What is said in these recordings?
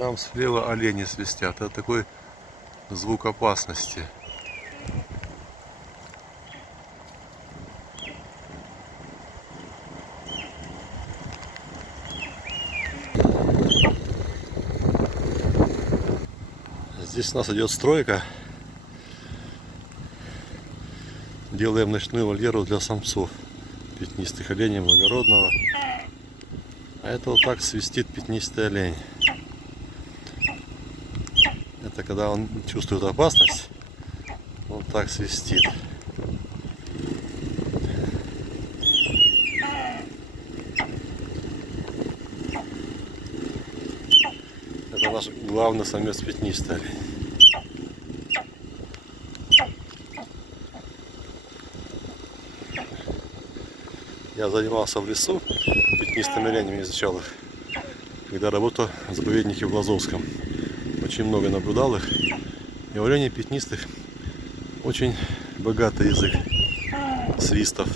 Там слева олени свистят. Это такой звук опасности. Здесь у нас идет стройка. Делаем ночную вольеру для самцов пятнистых оленей благородного. А это вот так свистит пятнистый олень. Это когда он чувствует опасность, вот так свистит. Это наш главный самец пятнистый олень. Я занимался в лесу пятнистыми оленями, изучал их, когда работал в заповеднике в Лазовском. Очень много наблюдал их. И у оленей пятнистых очень богатый язык свистов.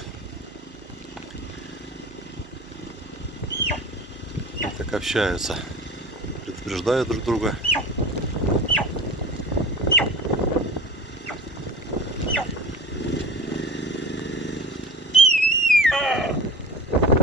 Так общаются, предупреждают друг друга.